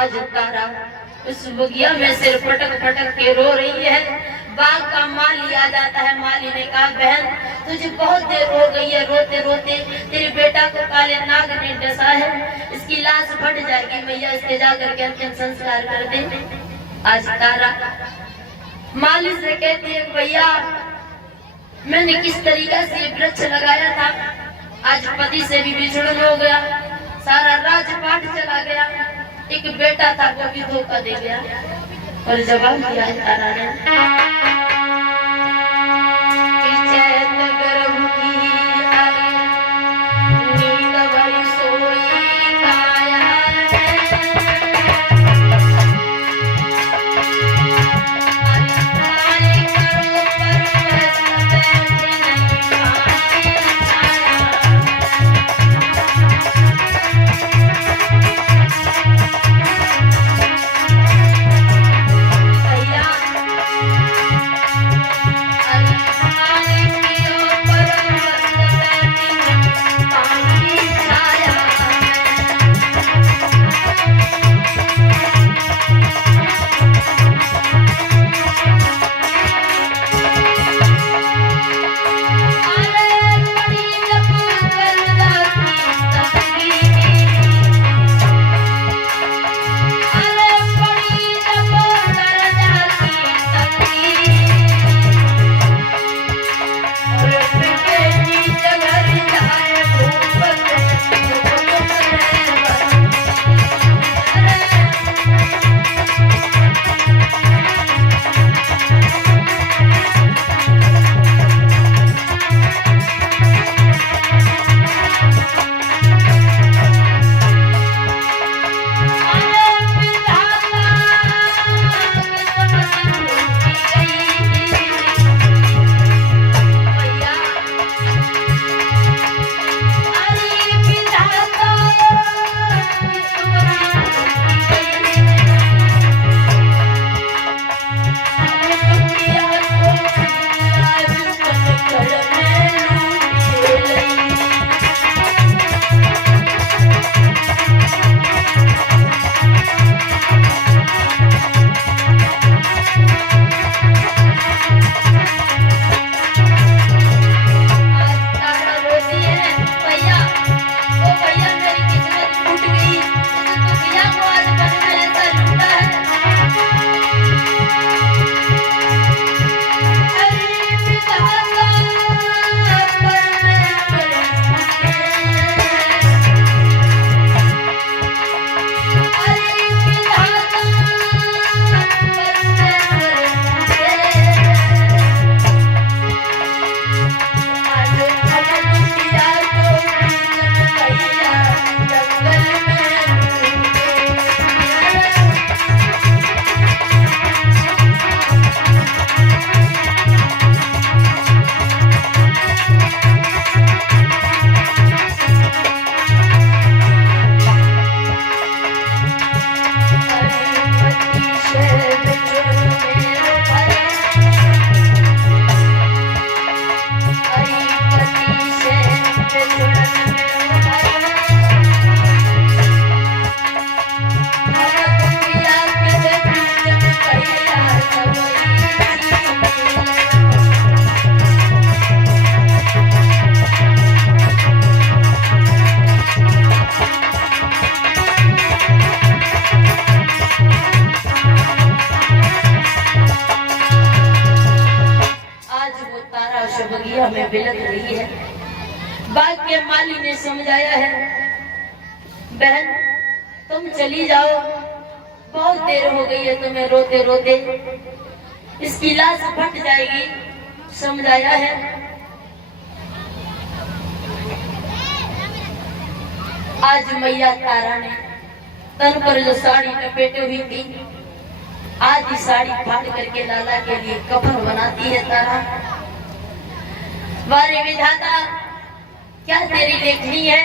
आज तारा उस बगिया में सिर पटक पटक के रो रही है। बाग का माली आ जाता है। माली ने कहा, बहन तुझे बहुत देर हो गई है, रोते रोते तेरे बेटा को काले नाग ने डसा है, इसकी लाश फट जाएगी, मैया इसके जाकर के अंतिम संस्कार कर दे। आज तारा माली से कहती है, भैया मैंने किस तरीका से ये वृक्ष लगाया था, आज पति से भी बिछड़न हो गया, सारा राजपाट चला गया, एक बेटा था वो भी धोखा दे गया। और जवाब दिया है तारा ने, में बिलक रही है। बाग के माली ने समझाया है, बहन तुम चली जाओ, बहुत देर हो गई है तुम्हें रोते रोते, इसकी लाश फट जाएगी, समझाया है। आज मैया तारा ने तन पर जो साड़ी लपेटे हुई थी, आधी साड़ी फाड़ करके लाला के लिए कफन बनाती है तारा। वारे विधाता क्या तेरी लेखनी है,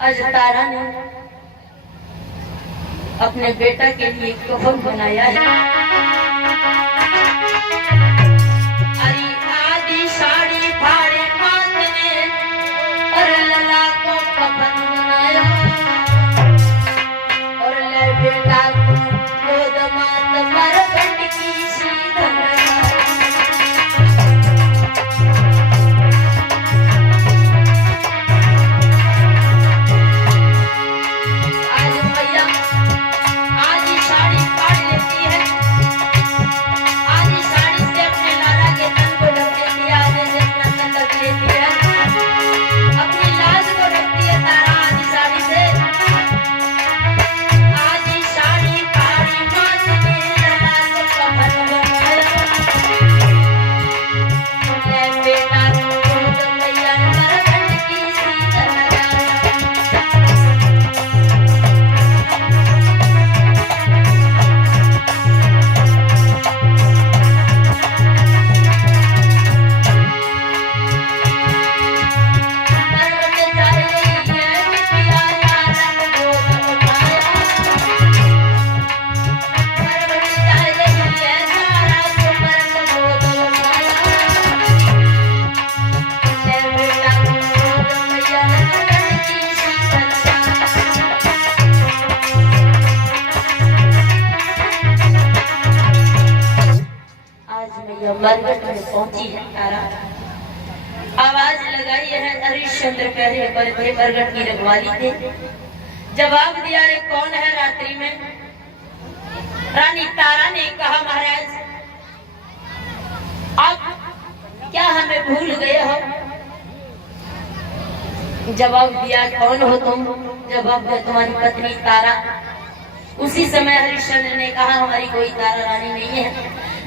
आज तारा ने अपने बेटा के लिए कफन बनाया है। अरे आधी साड़ी फाड़े मात ने और लला को कफन बनाया और ले बेटा गोद मात मरकट की शीतल मरकट में पहुंची है तारा। आवाज लगाई है हरिश्चंद्र पहले पर थे मरकट की रखवाली थे। जवाब दिया रे कौन है रात्रि में? रानी तारा ने कहा महाराज आप क्या हमें भूल गए हो? जवाब दिया कौन हो तुम? जवाब दिया तुम्हारी पत्नी तारा। उसी समय हरिश्चंद्र ने कहा हमारी कोई तारा रानी नहीं है।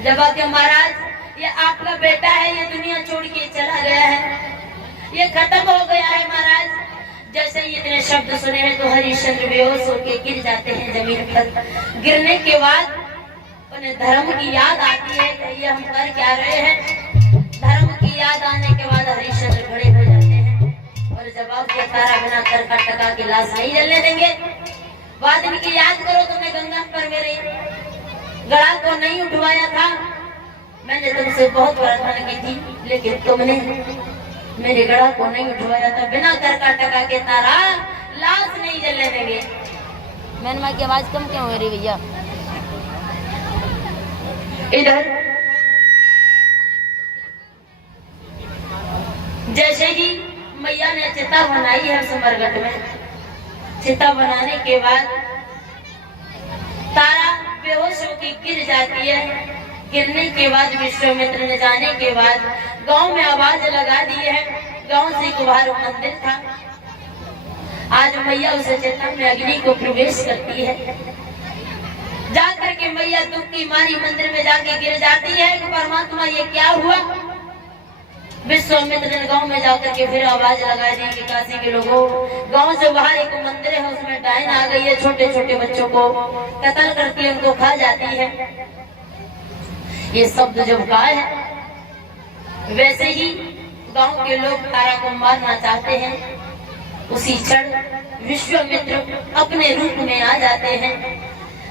जवाब दिया महाराज ये आपका बेटा है, ये दुनिया छोड़ के चला गया है, ये खत्म हो गया है महाराज। जैसे ही इतने शब्द सुने हैं तो हरिश्चंद्र बेहोश होकर गिर जाते हैं जमीन पर। गिरने के बाद उन्हें धर्म की याद आती है कि ये हम कर क्या रहे हैं। धर्म की याद आने के बाद हरिश्चंद्र खड़े हो जाते हैं और जवाब दिया तारा बिना कर का टका की लाश नहीं जलने देंगे। बाद इनकी याद करो तुमने गंगा पर मेरे गला को नहीं उठवाया था, मैंने तुमसे बहुत प्रार्थना की थी लेकिन तुमने मेरे गला को नहीं उठवाया था। बिना कर का टका के तारा लाश नहीं जलने देंगे। मैंने माँ की आवाज कम क्यों हो रही भैया? इधर जैसे ही मैया ने चिता बनाई है सुमरगढ़ में, चिता बनाने के बाद तारा बेहोश होकर गिर जाती है। गिरने के बाद विश्वामित्र ने जाने के बाद गांव में आवाज लगा दी है। गांव से कुम्हार मंदिर था। आज मैया उस चिता में अग्नि को प्रवेश करती है। जाकर के मैया दुख की मारी मंदिर में जाके गिर जाती है कि परमात्मा ये क्या हुआ। विश्वामित्र ने गांव में जाकर के फिर आवाज लगा दी कि काशी के लोगों गांव से बाहर एक मंदिर है, उसमें डायन आ गई है, छोटे छोटे बच्चों को कत्ल करके उनको खा जाती है। ये शब्द जब कहा है वैसे ही गांव के लोग तारा को मारना चाहते हैं। उसी क्षण विश्वामित्र अपने रूप में आ जाते हैं।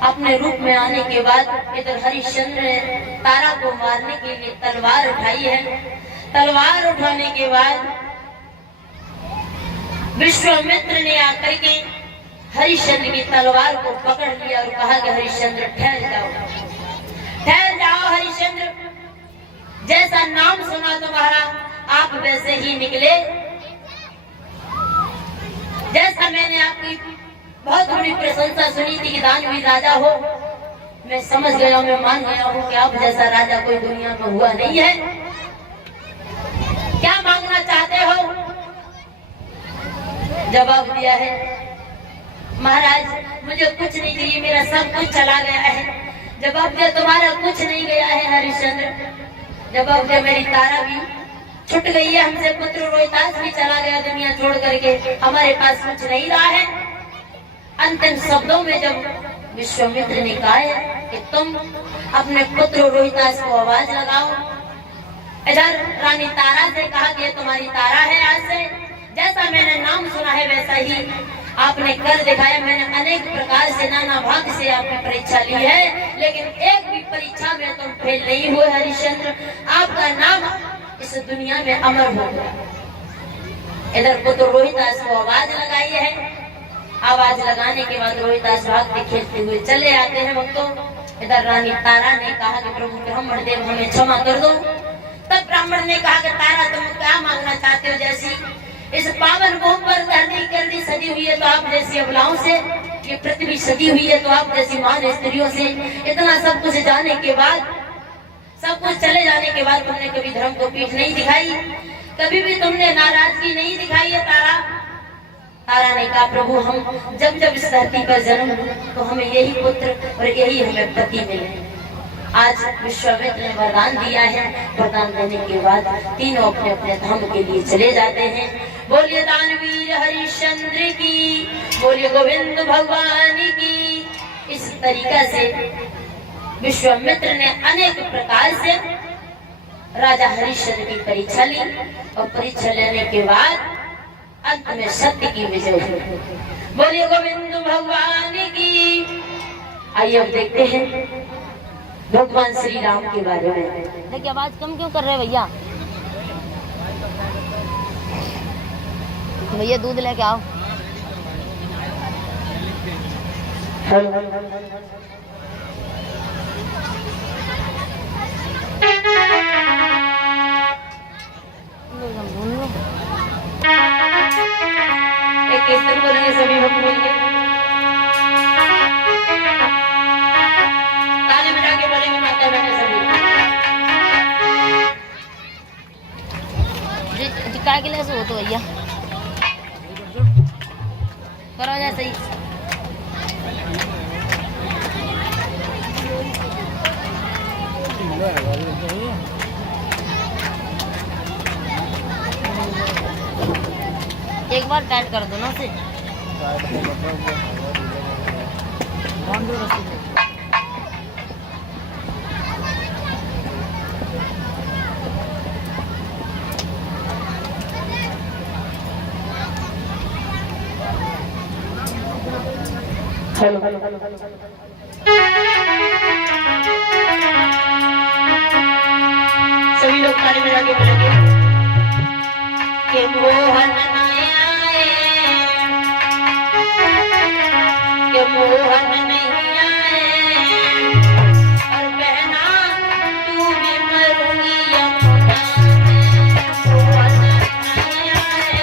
अपने रूप में आने के बाद इधर हरिश्चंद्र ने तारा को मारने के लिए तलवार उठाई है। तलवार उठाने के बाद विश्वामित्र ने आकर के हरिश्चंद्र की तलवार को पकड़ लिया और कहा कि हरिश्चंद्र ठहर जाओ, ठहर जाओ हरिश्चंद्र। जैसा नाम सुना तुम्हारा आप वैसे ही निकले। जैसा मैंने आपकी बहुत बड़ी प्रशंसा सुनी थी कि दानवीर राजा हो, मैं समझ गया, मैं मान गया हूँ कि आप जैसा राजा कोई दुनिया में हुआ नहीं है। क्या मांगना चाहते हो? जवाब दिया है महाराज मुझे कुछ नहीं चाहिए, मेरा सब कुछ चला गया है। जवाब दिया तुम्हारा कुछ नहीं गया है हरिश्चंद्र। जवाब दिया मेरी तारा भी छूट गई है हमसे, पुत्र रोहितास भी चला गया दुनिया छोड़ करके, हमारे पास कुछ नहीं रहा है। अंतिम शब्दों में जब विश्वामित्र ने कहा है कि तुम अपने पुत्र रोहितास को आवाज लगाओ, इधर रानी तारा से कहा कि तुम्हारी तारा है, आज से जैसा मैंने नाम सुना है वैसा ही आपने कर दिखाया। मैंने अनेक प्रकार से नाना भाग से आपकी परीक्षा ली है, लेकिन एक भी परीक्षा में तुम फेल नहीं हुए हरिश्चंद्र। आपका नाम इस दुनिया में अमर हो गया। इधर पुत्र रोहितास को आवाज लगाई है। आवाज लगाने के बाद रोहिदास भागते खेलते हुए चले आते हैं भक्तों। इधर रानी तारा ने कहा कि प्रभु ब्राह्मण देव हमें क्षमा कर दो। तब ब्राह्मण ने कहा कि तारा तुम क्या मांगना चाहते हो? जैसी इस पावन भूमि पर धरती करनी सजी हुई है तो आप जैसी अबलाओं से, ये पृथ्वी सजी हुई है तो आप जैसी महान स्त्रियों से, इतना सब कुछ जाने के बाद, सब कुछ चले जाने के बाद तुमने कभी धर्म को पीठ नहीं दिखाई, कभी भी तुमने नाराजगी नहीं दिखाई है तारा। तारा ने कहा प्रभु हम जब जब इस धरती पर जन्म तो हमें यही पुत्र और यही हमें पति मिले। आज विश्वामित्र ने वरदान दिया है, वरदान देने के बाद तीनों अपने अपने धाम के लिए चले जाते हैं। बोलिए दानवीर हरिश्चंद्र की, बोलिए गोविंद भगवान की। इस तरीका से विश्वामित्र ने अनेक प्रकार से राजा हरिश्चंद्र की परीक्षा ली और परीक्षा लेने के बाद अंत में सत्य की विजय हुई। बोलिए गोविंद भगवान की। आइए अब देखते हैं भगवान श्री राम के बारे में। देखिए आवाज कम क्यों कर रहे भैया? भैया दूध लेके आओ। एक कीर्तन बोलेंगे, सभी भक्त बोलेंगे, ताली बजा के बोलेंगे, माता बहन सभी। काय के लिए ऐसे हो तो भैया करो जैसे ही। एक बार टाइट कर दो ना उसे। सभी लोग ताली बजा के बोलेंगे कि मोहन आए, कि मोहन नहीं आए, और बहना तू भी मरूंगी यमुना में, मोहन नहीं आए।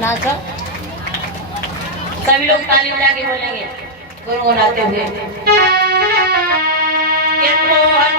नाचो सभी लोग ताली बजा के बोलेंगे गुनगुनाते हुए कि मोहन